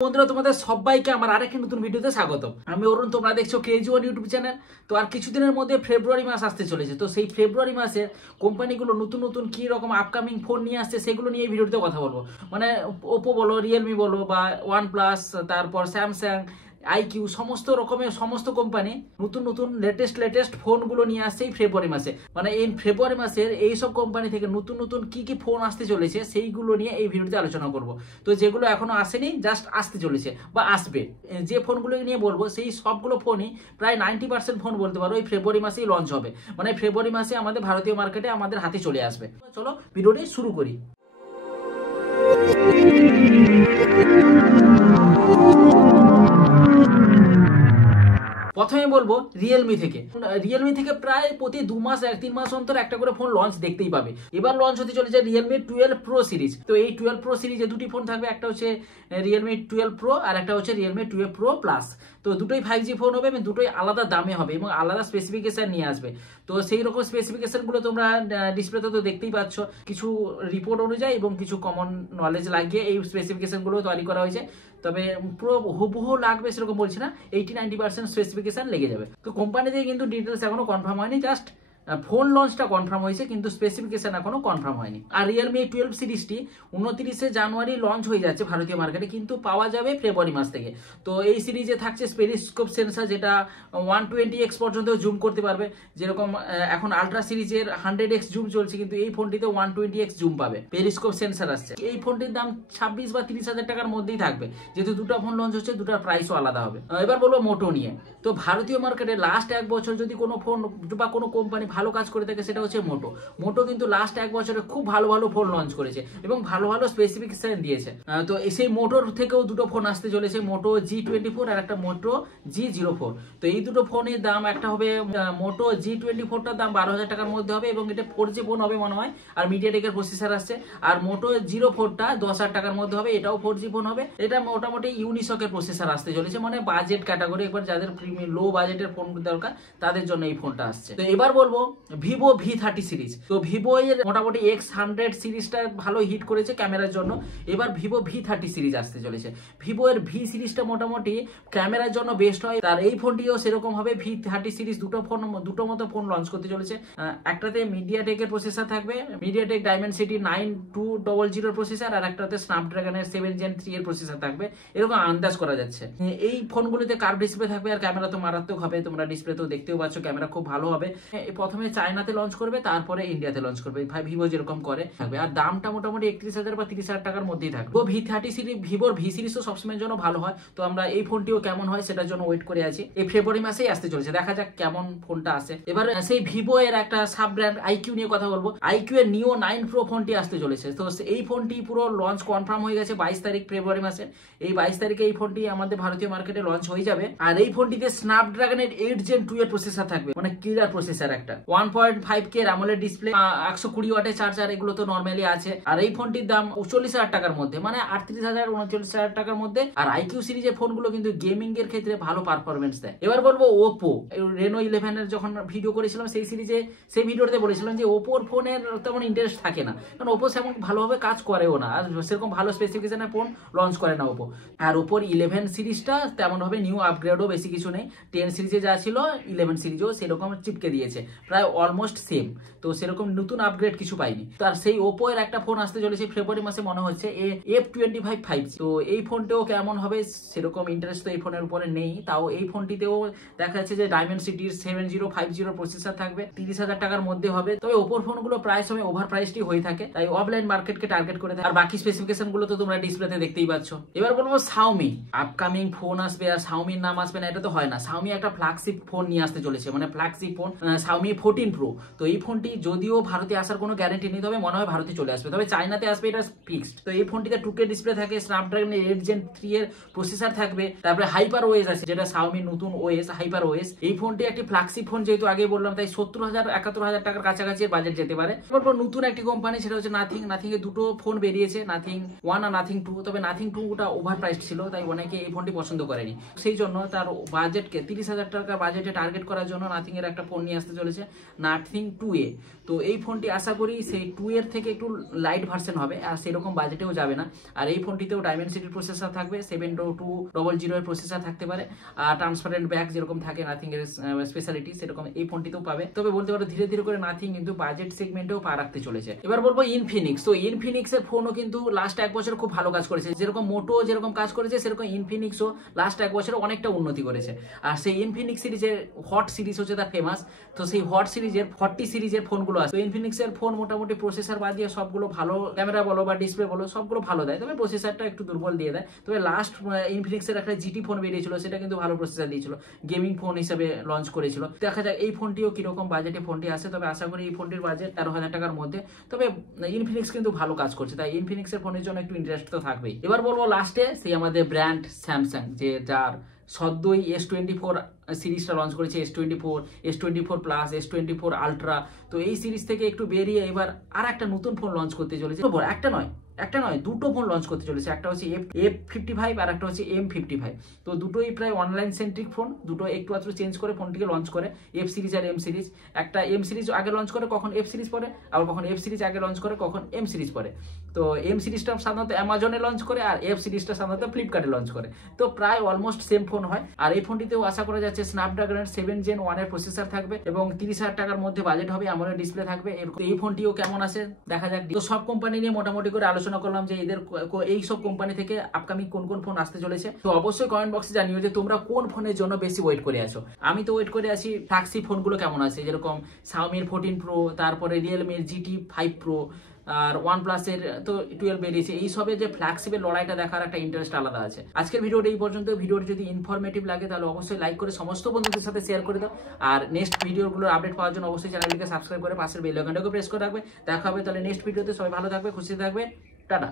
বন্ধুরা তোমাদের সবাইকে আমার আরেকটি নতুন ভিডিওতে স্বাগত। আমি অরুণ, তোমরা দেখছো কেজি1 ইউটিউব চ্যানেল। তো আর কিছুদিনের মধ্যে ফেব্রুয়ারি মাস আসতে চলেছে। তো সেই ফেব্রুয়ারি মাসে কোম্পানিগুলো নতুন নতুন কি রকম আপকামিং ফোন নিয়ে আসছে সেগুলো নিয়ে এই ভিডিওতে কথা বলবো। মানে ওপো বলো, রিয়েলমি বলো বা ওয়ানপ্লাস, তারপর স্যামসাং, আইকিউ, সমস্ত রকমের সমস্ত কোম্পানি নতুন নতুন লেটেস্ট ফোনগুলো নিয়ে আসছে এই ফেব্রুয়ারি মাসে। মানে এই ফেব্রুয়ারি মাসের এইসব কোম্পানি থেকে নতুন নতুন কি ফোন আসতে চলেছে সেইগুলো নিয়ে এই ভিডিওতে আলোচনা করব। তো যেগুলো এখনো আসেনি, জাস্ট আসতে চলেছে বা আসবে, যে ফোনগুলো নিয়ে বলবো সেই সবগুলো ফোনই প্রায় 90% ফোন বলতে পারো এই ফেব্রুয়ারি মাসেই লঞ্চ হবে। মানে ফেব্রুয়ারি মাসে আমাদের ভারতীয় মার্কেটে আমাদের হাতে চলে আসবে। চলো ভিডিওটি শুরু করি। প্রথমে বলবো রিয়েলমি থেকে প্রায় প্রতি 2 মাস 3 মাস অন্তর একটা করে ফোন লঞ্চ দেখতেই পাবে। এবার লঞ্চ হতে চলেছে রিয়েলমি 12 প্রো সিরিজ। তো এই 12 প্রো সিরিজে দুটি ফোন থাকবে, একটা হচ্ছে রিয়েলমি 12 প্রো আর একটা হচ্ছে রিয়েলমি 12 প্রো প্লাস। তো দুটোই 5G ফোন হবে এবং দুটোই আলাদা দামে হবে এবং আলাদা স্পেসিফিকেশন নিয়ে আসবে। তো সেই রকম স্পেসিফিকেশনগুলো তোমরা ডিসপ্লেতে তো দেখতেই পাচ্ছ। কিছু রিপোর্ট অনুযায়ী এবং কিছু কমন নলেজ লাগিয়ে এই স্পেসিফিকেশনগুলো তৈরি করা হয়েছে। তবে পুরো হুবহু লাগবে সেরকম বলছি না, 80-90% স্পেসিফিকেশন লেগে যাবে। তো কোম্পানি থেকে কিন্তু ডিটেলস এখনো কনফার্ম হয়নি, জাস্ট ফোন লঞ্চটা কনফার্ম হয়েছে কিন্তু স্পেসিফিকেশন এখনো কনফার্ম হয়নি। আর রিয়েলমি 12 সিরিজটি 29শে জানুয়ারি লঞ্চ হয়ে যাচ্ছে ভারতীয় মার্কেটে, কিন্তু পাওয়া যাবে ফেব্রুয়ারি মাস থেকে। তো এই সিরিজে থাকছে পেরিস্কোপ সেন্সর, যেটা 120x পর্যন্ত জুম করতে পারবে। যেরকম এখন আলট্রা সিরিজের 100x জুম চলছে, কিন্তু এই ফোনটিতে 120x জুম পাবে, পেরিস্কোপ সেন্সর আসছে। এই ফোনটির দাম 26 বা 30 হাজার টাকার মধ্যেই থাকবে। যেহেতু দুটো ফোন লঞ্চ হচ্ছে, দুটার প্রাইসও আলাদা হবে। এবার বলবো মোটো নিয়ে। তো ভারতীয় মার্কেটে লাস্ট 1 বছর যদি কোনো ফোন বা কোনো কোম্পানি ভালো কাজ করে থাকে সেটা হচ্ছে মোটো কিন্তু লাস্ট 1 বছরে খুব ভালো ফোন লঞ্চ করেছে এবং ভালো স্পেসিফিকেশন দিয়েছে। তো সেই মোটোর থেকেও দুটো ফোন আসতে চলেছে, মোটো G24 আর একটা মোটো G04। তো এই দুটো ফোনের দাম, একটা হবে মোটো G24টার দাম 12,000 টাকার মধ্যে হবে এবং এটা 4G ফোন হবে মনে হয়, আর মিডিয়াটেকের প্রসেসর আসছে। আর মোটো 04টা 10,000 টাকার মধ্যে হবে, এটাও 4G ফোন হবে। এটা মোটামুটি ইউনিসকের প্রসেসর আসতে চলেছে, মানে বাজেট ক্যাটাগরি, একবার যাদের লো বাজেটের ফোন দরকার তাদের জন্য এই ফোনটা আসছে। তো এবার বলবো ভিভো V30 সিরিজ। তো ভিভো এর মোটামুটি X100 সিরিজটা ভালো হিট করেছে ক্যামেরার জন্য। এবার ভিভো V30 সিরিজ আসতে চলেছে। ভিভো এর ভি সিরিজটা মোটামুটি ক্যামেরার জন্য বেস্ট হয়, তার এই ফোনটিও সেরকম হবে। V30 সিরিজ দুটো মতো ফোন লঞ্চ করতে চলেছে। একটাতে মিডিয়াটেকের প্রসেসর থাকবে, মিডিয়াটেক ডাইমেনসিটি 9200 প্রসেসর, আর একটাতে স্ন্যাপড্রাগনের 7 Gen 3 এর প্রসেসর থাকবে, এরকম আন্দাজ করা যাচ্ছে। এই ফোনগুলিতে কার্ভ ডিসপ্লে থাকবে আর ক্যামেরা তো মারাত্মক হবে। তোমরা ডিসপ্লে তো দেখতেও পাচ্ছ, ক্যামেরা খুব ভালো হবে। প্রথমে চায়নাতে লঞ্চ করবে, তারপরে ইন্ডিয়াতে লঞ্চ করবে, ভিভো যেরকম করে থাকবে। আর দামটা মোটামুটি 31,000 বা 30,000 টাকার মধ্যেই থাকবে। V30 সিরিজ, ভিভোর ভি সিরিজ তো সবসময়ের জন্য ভালো হয়। তো আমরা এই ফোনটিও কেমন হয় সেটার জন্য ওয়েট করে আছি। এই ফেব্রুয়ারি মাসেই আসতে চলেছে, দেখা যাক কেমন ফোনটা আসে। এবার সেই ভিভো এর একটা সাব ব্র্যান্ড আইকিউ নিয়ে কথা বলবো। আইকিউ এর নিও 9 প্রো ফোনটি আসতে চলেছে। তো এই ফোনটি পুরো লঞ্চ কনফার্ম হয়ে গেছে 22 তারিখ ফেব্রুয়ারি মাসে। এই 22 তারিখে এই ফোনটি আমাদের ভারতীয় মার্কেটে লঞ্চ হয়ে যাবে। আর এই ফোনটিতে স্ন্যাপড্রাগনের 8 Gen 2 এর প্রসেসর থাকবে, মানে কিলার প্রসেসর একটা। 1.5K AMOLED ডিসপ্লে, 120 ওয়াটের চার্জার, এগুলো তো নরমালি আছে। আর এই ফোনটির দাম 40,000 টাকার মধ্যে, মানে 38,000-39,000 টাকার মধ্যে। আর আইকিউ সিরিজের ফোনগুলো কিন্তু গেমিং এর ক্ষেত্রে ভালো পারফরমেন্স দেয়। এবার বলবো ওপো রেনো 11 এর যখন ভিডিও করেছিলাম সেই ভিডিওতে বলেছিলাম যে ওপোর ফোনের তেমন ইন্টারেস্ট থাকে না, কারণ ওপো সেমন ভালোভাবে কাজ করেও না, আর সেরকম ভালো স্পেসিফিকেশনের ফোন লঞ্চ করে না ওপো। আর ওপোর 11 সিরিজটা তেমন ভাবে নিউ আপগ্রেডও বেশি কিছু নেই। 10 সিরিজে যা ছিল 11 সিরিজও সেরকম চিপকে দিয়েছে, প্রায় অলমোস্ট সেম। তো সেরকম নতুন আপগ্রেড কিছু পাইনি। তার সেই ওপো এর একটা ফোন আসতে চলেছে ফেব্রুয়ারি মাসে, মনে হচ্ছে F25 5G। তো এই ফোনটাও কেমন হবে সেরকম ইন্টারেস্ট তো এই ফোনের উপরে নেই। তাও এই ফোনটিতেও দেখা যাচ্ছে যে ডাইমেনসিটির 7050 প্রসেসর থাকবে, 30,000 টাকার মধ্যে হবে। তবে ওপোর ফোনগুলো প্রায় সময় ওভার প্রাইসটি হয়ে থাকে, তাই অফলাইন মার্কেটকে টার্গেট করে থাকে। আর বাকি স্পেসিফিকেশন গুলো তো তোমরা ডিসপ্লেতে দেখতেই পাচ্ছ। এবার বলবো শাওমি। আপকামিং ফোন আসবে আর শাওমির নাম আসবে না, এটা তো হয় না। শাওমি একটা ফ্ল্যাগশিপ ফোন নিয়ে আসতে চলেছে, মানে ফ্ল্যাগশিপ ফোন শাওমি 14 প্রো। তো এই ফোনটি যদিও ভারতে আসার কোনো গ্যারান্টি নেই, তবে মনে হয় ভারতে চলে আসবে, তবে চায়নাতে আসবে এটা ফিক্সড। তো এই ফোনটিতে 2K ডিসপ্লে থাকে, স্ন্যাপড্রাগনের 8 Gen 3 এর প্রসেসর থাকবে, তারপরে হাইপার ওএস আছে, যেটা শাওমির নতুন ওএস হাইপার ওএস। এই ফোনটি একটি ফ্ল্যাগশিপ ফোন, যেহেতু আগে বললাম, তাই 70,000-71,000 টাকার কাছাকাছি বাজেট যেতে পারে। তারপর নতুন একটি কোম্পানি, সেটা হচ্ছে নাথিং। নাথিং এর দুটো ফোন বেরিয়েছে, নাথিং 1 আর নাথিং 2। তবে নাথিং 2টা ওভার প্রাইসড ছিল, তাই অনেকে এই ফোনটি পছন্দ করেনি। সেই জন্য তার বাজেটকে 30,000 টাকা বাজেটে টার্গেট করার জন্য নাথিং এর একটা ফোন নিয়ে আসতে চলেছে। Nothing 2A। তো এই ফোনটি আশা করি সেই 2 এর থেকে একটু লাইট ভার্সন হবে, আর সেরকম বাজেটেও যাবে না। আর এই ফোনটিতেও ডায়মেনসিটির প্রসেসর থাকবে, 72200 এর প্রসেসর থাকতে পারে, আর ট্রান্সপারেন্ট ব্যাক যেরকম থাকে নাথিং এর স্পেশালিটি সেরকম এই ফোনটিতেও পাবে। তবে বলতে পারো ধীরে ধীরে করে নাথিং কিন্তু বাজেট সেগমেন্টেও পা রাখতে চলেছে। এবার বলবো ইনফিনিক্স। তো ইনফিনিক্স এর ফোনও কিন্তু লাস্ট 1 বছর খুব ভালো কাজ করেছে, যেরকম মোটো যেরকম কাজ করেছে সেরকম ইনফিনিক্সও লাস্ট 1 বছরে অনেকটা উন্নতি করেছে। আর সেই ইনফিনিক্স সিরিজের হট সিরিজ হচ্ছে তার ফেমাস। তো সেই হট সিরিজের 40 সিরিজের ফোনগুলো আছে। তো ইনফিনিক্স এর ফোন মোটামুটি প্রসেসর বাদ দিয়ে সবগুলো ভালো, ক্যামেরা বলো বা ডিসপ্লে বলো সবগুলো ভালো দেয়, তবে প্রসেসরটা একটু দুর্বল দিয়ে দেয়। তবে লাস্ট ইনফিনিক্স এর একটা জিটি ফোন বেরিয়েছিল, সেটা কিন্তু ভালো প্রসেসর দিয়েছিল, গেমিং ফোন হিসেবে লঞ্চ করেছিল। দেখা যাক এই ফোনটিও কিরকম বাজেটে ফোনটি আসে, তবে আশা করি এই ফোনটির বাজেট 13,000 টাকার মধ্যে। তবে ইনফিনিক্স কিন্তু ভালো কাজ করছে, তাই ইনফিনিক্স এর ফোনের জন্য একটু ইন্টারেস্ট তো থাকবেই। এবার বলবো লাস্টে সেই আমাদের ব্র্যান্ড স্যামসাং, যে যার সদ্যই S24 সিরিজটা লঞ্চ করেছে, S24, S24 plus, S24 ultra. তো এই সিরিজ থেকে একটু বেরিয়ে এবার আর একটা নতুন ফোন লঞ্চ করতে চলেছে। একটা নয় দুটো ফোন লঞ্চ করতে চলেছে, একটা হচ্ছে F55 আর একটা হচ্ছে M55। তো দুটোই প্রায় অনলাইন সেন্ট্রিক ফোন, দুটো একটু আধটু চেঞ্জ করে ফোনটিকে লঞ্চ করে, এফ সিরিজ আর এম সিরিজ। একটা এম সিরিজ আগে লঞ্চ করে, কখন এফ সিরিজ পরে, আবার কখন এফ সিরিজ আগে লঞ্চ করে, কখন এম সিরিজ পরে। তো এম সিরিজটা সাধারণত অ্যামাজনে লঞ্চ করে, আর এফ সিরিজটা সাধারণত ফ্লিপকার্টে লঞ্চ করে। তো প্রায় অলমোস্ট সেম ফোন হয়। আর এই ফোনটিতেও আশা করা যাচ্ছে স্ন্যাপড্রাগনের 7 Gen 1 এর প্রসেসর থাকবে এবং 30,000 টাকার মধ্যে বাজেট হবে, AMOLED ডিসপ্লে থাকবে। এই ফোনটিও কেমন আসে দেখা যাক। তো সব কোম্পানি নিয়ে মোটামুটি করে আলোচনা করলাম যে এদের এই সব কোম্পানি থেকে আপকামিং কোন কোন ফোন আসতে চলেছে। তো অবশ্যই কমেন্ট বক্সে জানিও যে তোমরা কোন ফোনের জন্য বেশি ওয়েট করে আছো। আমি তো ওয়েট করে আছি ফ্ল্যাগশিপ ফোনগুলো কেমন আছে, যেরকম Xiaomi 14 Pro, তারপরে Realme GT5 Pro, আর OnePlus এর তো 12 বেরিয়েছে। এই সবে যে ফ্ল্যাগশিপের লড়াইটা দেখার একটা ইন্টারেস্ট আলাদা আছে। আজকের ভিডিওটা এই পর্যন্ত। ভিডিওটি যদি ইনফরমেটিভ লাগে তাহলে অবশ্যই লাইক করে সমস্ত বন্ধুদের সাথে শেয়ার করে দাও। আর নেক্সট ভিডিওগুলোর আপডেট পাওয়ার জন্য অবশ্যই চ্যানেলটিকে সাবস্ক্রাইব করে পাশের বেল আইকনটাকে প্রেস করে রাখবে। দেখা হবে তাহলে নেক্সট ভিডিওতে। সবাই ভালো থাকবে, খুশি থাকবে, টাটা।